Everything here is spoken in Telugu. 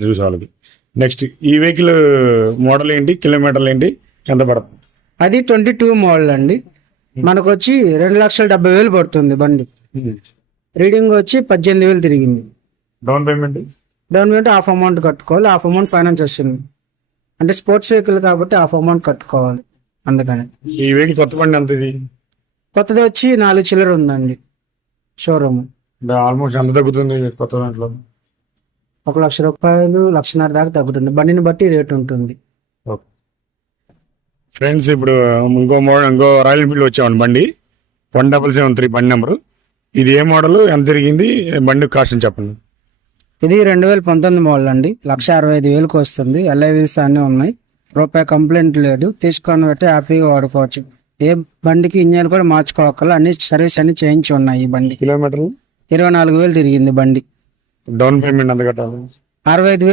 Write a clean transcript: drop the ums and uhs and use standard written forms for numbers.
తెలుసు వాళ్ళకి. నెక్స్ట్ ఈ వెహికల్ మోడల్ ఏంటి, కిలోమీటర్లు ఏంటి, ఎంత పడుతుంది? అది 22 మోడల్ అండి. మనకు వచ్చి 2,70,000 పడుతుంది బండి. రీడింగ్ వచ్చి 18,000 తిరిగింది. Down payment? Down payment half amount కట్టుకోవాలి, హాఫ్ అమౌంట్ ఫైనాన్స్ వస్తుంది. అంటే స్పోర్ట్స్ వెహికల్ కాబట్టి హాఫ్ అమౌంట్ కట్టుకోవాలి, అందుకని. ఈ వెహికల్ కొత్త బండి ఎంత ఇది? కొత్తది వచ్చి 4 చిల్లర ఉందండి షోరూమ్. ఆల్మోస్ట్ ఎంత తగ్గుతుంది కొత్త దాంట్లో? 1,00,000 రూపాయలు, 1,50,000 దాకా తగ్గుతుంది, బండిని బట్టి రేట్ ఉంటుంది. ఫ్రెండ్స్, ఇప్పుడు ఇంకో రాయల్ ఎన్ఫీల్డ్ వచ్చామండి బండి 1773 బండి నెంబరు. ఇది ఏ మోడల్, ఎంత తిరిగింది, బండి కాస్ట్ చెప్పండి. ఇది 2019 మోడల్ అండి. 1,65,000కి వస్తుంది. LIVs అన్నీ ఉన్నాయి, రూపాయి కంప్లైంట్ లేదు. తీసుకొని పెట్టి హ్యాపీగా వాడుకోవచ్చు. ఏ బండికి ఇంజన్ కూడా మార్చుకోవాలి, అన్ని సర్వీస్ అన్ని చేయించి ఉన్నాయి. ఈ బండి కిలోమీటర్లు 24,000 తిరిగింది బండి. డౌన్ పేమెంట్ ఎంత కట్టాలి? 65,000